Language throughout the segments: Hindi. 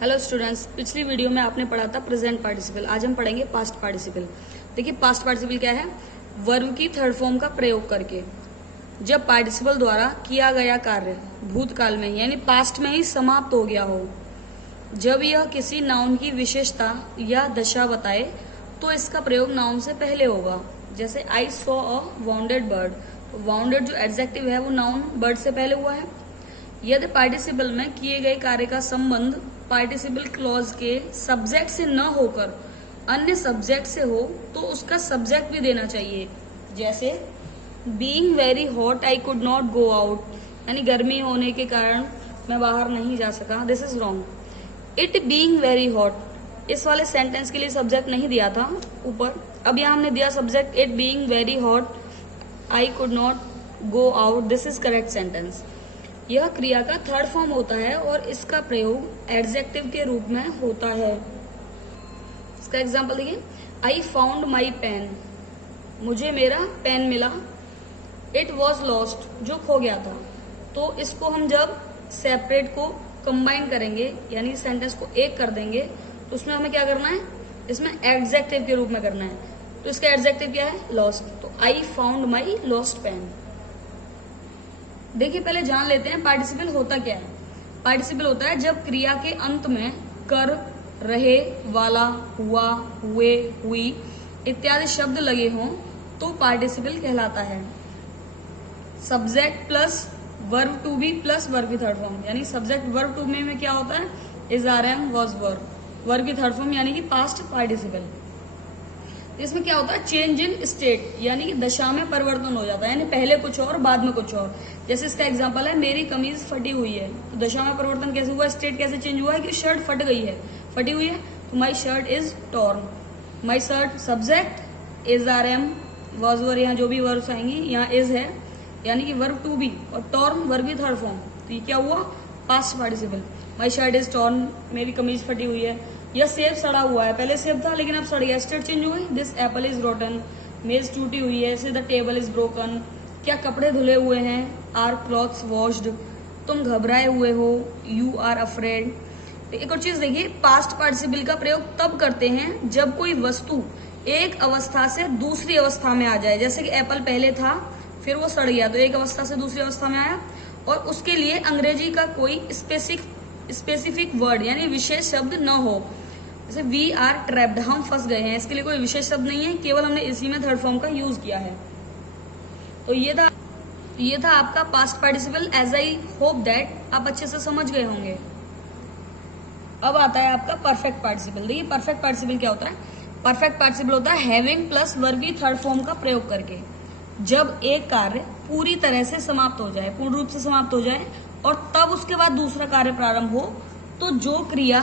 हेलो स्टूडेंट्स, पिछली वीडियो में आपने पढ़ा था प्रेजेंट पार्टिसिपल। आज हम पढ़ेंगे पास्ट पार्टिसिपल। देखिए, पास्ट पार्टिसिपल क्या है? वर्ब की थर्ड फॉर्म का प्रयोग करके जब पार्टिसिपल द्वारा किया गया कार्य भूतकाल में यानी पास्ट में ही समाप्त हो गया हो, जब यह किसी नाउन की विशेषता या दशा बताए तो इसका प्रयोग नाउन से पहले होगा। जैसे I saw a bounded bird, तो वाउंडेड जो एडजेक्टिव है वो नाउन बर्ड से पहले हुआ है। यदि पार्टिसिपल में किए गए कार्य का संबंध पार्टिसिपल क्लॉज के सब्जेक्ट से न होकर अन्य सब्जेक्ट से हो तो उसका सब्जेक्ट भी देना चाहिए। जैसे being very hot I could not go out, यानी गर्मी होने के कारण मैं बाहर नहीं जा सका। This is wrong. It being very hot, इस वाले सेंटेंस के लिए सब्जेक्ट नहीं दिया था ऊपर, अब यहां हमने दिया subject. It being very hot I could not go out, this is correct sentence. यह क्रिया का थर्ड फॉर्म होता है और इसका प्रयोग एडजेक्टिव के रूप में होता है। इसका एग्जांपल देखिए, आई फाउंड माई पेन, मुझे मेरा पेन मिला। इट वॉज लॉस्ट, जो खो गया था। तो इसको हम जब सेपरेट को कंबाइन करेंगे यानी सेंटेंस को एक कर देंगे तो उसमें हमें क्या करना है? इसमें एडजेक्टिव के रूप में करना है। तो इसका एडजेक्टिव क्या है? लॉस्ट। तो I found my lost pen. देखिए, पहले जान लेते हैं पार्टिसिपल होता क्या है। पार्टिसिपल होता है जब क्रिया के अंत में कर, रहे, वाला, हुआ, हुए, हुई इत्यादि शब्द लगे हों तो पार्टिसिपल कहलाता है। Subject plus verb to be plus verb की थर्ड फॉर्म, यानी सब्जेक्ट वर्ब टू में क्या होता है? Is, are, am, was, were. Verb की थर्ड फॉर्म यानी कि पास्ट पार्टिसिपल। इसमें क्या होता है? चेंज इन स्टेट, यानी कि दशा में परिवर्तन हो जाता है, यानी पहले कुछ और बाद में कुछ और। जैसे इसका एग्जांपल है, मेरी कमीज फटी हुई है। तो दशा में परिवर्तन कैसे हुआ? स्टेट कैसे चेंज हुआ है कि शर्ट फट गई है, फटी हुई है। तो my shirt is torn. My shirt subject, is, are, am, was, were, यहाँ जो भी वर्ब्स आएंगी यहाँ इज है यानी कि वर्ब टू बी, और टॉर्न वर्ब की थर्ड फॉर्म। तो ये क्या हुआ? Past participle. My shirt is torn, मेरी कमीज फटी हुई है। यह सेब सड़ा हुआ है, पहले सेब था लेकिन अब सड़ गया, स्टेट चेंज हो गई। दिस एप्पल इज रोटन, मेज टूटी हुई है। से द टेबल इज ब्रोकन, क्या कपड़े धुले हुए हैं? आर क्लॉथ्स वॉश्ड, तुम घबराए हुए हो? You are afraid. तो एक और चीज देखिए, पास्ट पार्टिसिपल का प्रयोग तब करते हैं जब कोई वस्तु एक अवस्था से दूसरी अवस्था में आ जाए। जैसे कि एप्पल पहले था फिर वो सड़ गया, तो एक अवस्था से दूसरी अवस्था में आया, और उसके लिए अंग्रेजी का कोई स्पेसिफिक वर्ड यानी विशेष शब्द न हो। जैसे वी आर ट्रैप्ड, हम फंस गए हैं, इसके लिए कोई विशेष शब्द नहीं है, केवल हमने इसी में थर्ड फॉर्म का यूज किया है। तो ये था आपका past participle. As I hope that आप अच्छे से समझ गए होंगे। अब आता है आपका परफेक्ट पार्टिसिपल। देखिए, परफेक्ट पार्टिसिपल क्या होता है? परफेक्ट पार्टिसिपल होता है हैविंग प्लस वर्ब की थर्ड फॉर्म का प्रयोग करके जब एक कार्य पूरी तरह से समाप्त हो जाए, पूर्ण रूप से समाप्त हो जाए, और तब उसके बाद दूसरा कार्य प्रारंभ हो, तो जो क्रिया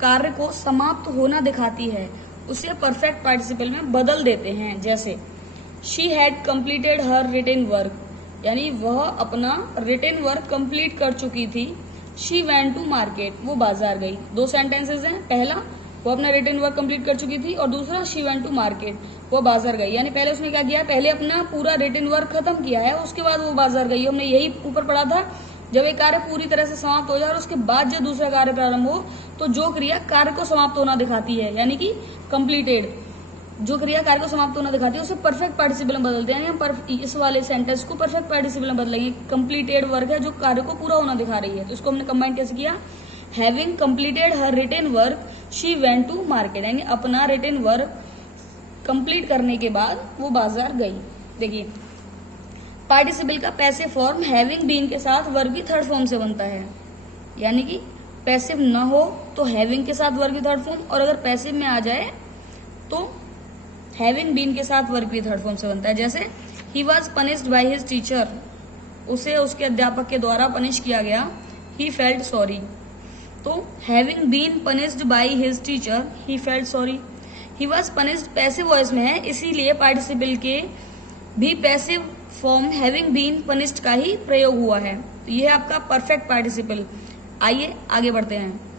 कार्य को समाप्त होना दिखाती है उसे परफेक्ट पार्टिसिपल में बदल देते हैं। जैसे she had completed her written work, यानी वह अपना रिटेन वर्क कंप्लीट कर चुकी थी। शी वेंट टू मार्केट, वो बाजार गई। दो सेंटेंसेस हैं, पहला वो अपना रिटेन वर्क कंप्लीट कर चुकी थी और दूसरा शी वेंट टू मार्केट, वो बाजार गई। यानी पहले उसने क्या किया? पहले अपना पूरा रिटेन वर्क खत्म किया है, उसके बाद वो बाजार गई। हमने यही ऊपर पढ़ा था, जब एक कार्य पूरी तरह से समाप्त हो जाए और उसके बाद जब दूसरा कार्य प्रारंभ हो तो जो क्रिया कार्य को समाप्त होना दिखाती है यानी कि कंप्लीटेड, जो क्रिया कार्य को समाप्त होना दिखाती है उसे परफेक्ट पार्टिसिपल में बदलते हैं। हम इस वाले सेंटेंस को परफेक्ट पार्टिसिपल में बदलेंगे। कंप्लीटेड वर्क है जो कार्य को पूरा होना दिखा रही है, तो इसको हमने कंबाइन कैसे किया? Having completed her written work she went to market, यानी अपना रिटेन वर्क कंप्लीट करने के बाद वो बाजार गई। देखिए, पार्टिसिपल का पैसिव फॉर्म हैविंग बीन के साथ वर्ब की थर्ड फॉर्म से बनता है, यानी कि पैसिव न हो तो हैविंग के साथ वर्ब की थर्ड फॉर्म, और अगर पैसिव में आ जाए तो हैविंग बीन के साथ वर्ब की थर्ड फॉर्म से बनता है। जैसे he was punished by his teacher, उसे उसके अध्यापक के द्वारा पनिश किया गया। ही फेल्ट सॉरी, तो having been punished by his teacher he felt sorry. He was punished passive voice में है, इसीलिए पार्टिसिपल के भी passive form having been punished का ही प्रयोग हुआ है। तो यह है आपका परफेक्ट पार्टिसिपल। आइए आगे बढ़ते हैं।